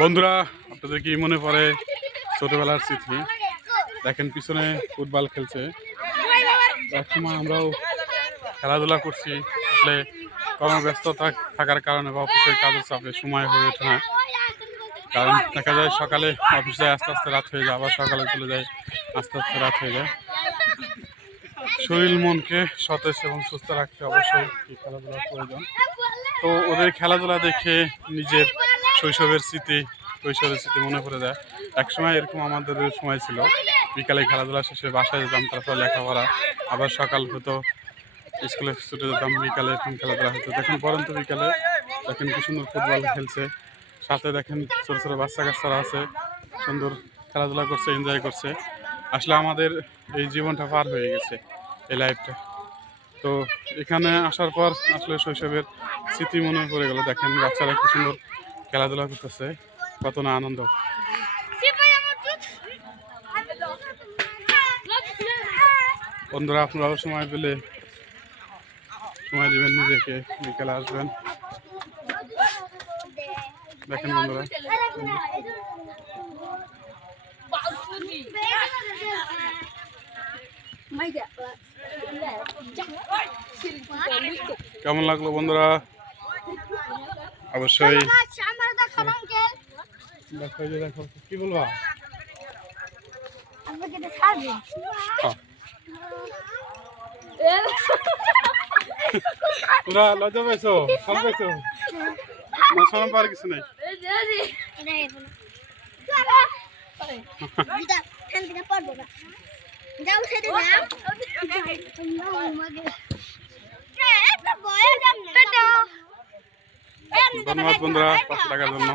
বন্ধুরা, আপনাদের কি মনে পড়ে ছোটবেলার স্মৃতি? দেখেন পিছনে ফুটবল খেলছে। একসময় আমরাও খেলাধুলা করছি। আসলে কর্মব্যস্ত থাকার কারণে বা অফিসের কাজের চাপে সময় হয়ে ওঠে না। কারণ দেখা যায় সকালে অফিস যায়, আস্তে আস্তে রাত হয়ে যায়, আবার সকালে চলে যায়, আস্তে আস্তে রাত হয়ে যায়। শরীর মনকে সতেজ এবং সুস্থ রাখতে অবশ্যই এই খেলাধুলার প্রয়োজন। তো ওদের খেলাধুলা দেখে নিজের শৈশবের স্মৃতি মনে পড়ে যায়। একসময় এরকম আমাদের সময় ছিল, বিকালে খেলাধুলা শেষে বাসায় যেতাম, তারপর লেখাপড়া, আবার সকাল হতো, স্কুলে ছুটে যেতাম, বিকালে এরকম খেলাধুলা হতো। দেখেন পরন্ত বিকালে দেখেন কি সুন্দর ফুটবল খেলছে, সাথে দেখেন ছোটো ছোটো বাচ্চা কাচ্চারা আছে, সুন্দর খেলাধুলা করছে, এনজয় করছে। আসলে আমাদের এই জীবনটা পার হয়ে গেছে, এই লাইফটা। তো এখানে আসার পর আসলে শৈশবের স্মৃতি মনে পড়ে গেল। দেখেন বাচ্চারা কি সুন্দর খেলাধুলা করতেছে, কত না আনন্দ। বন্ধুরা, আপনারাও সময় পেলে সময় দেবেন, নিজেকে বিকেলে আসবেন। দেখেন বন্ধুরা, কেমন লাগলো বন্ধুরা? অবশ্যই দেখো, কি বলবা? তোরা লজ্জা পাইছো, শরম পাইছো? না, শরম পাওয়ার কিছু নেই। ধন্যবাদ বন্ধুরা পাশে থাকার জন্য।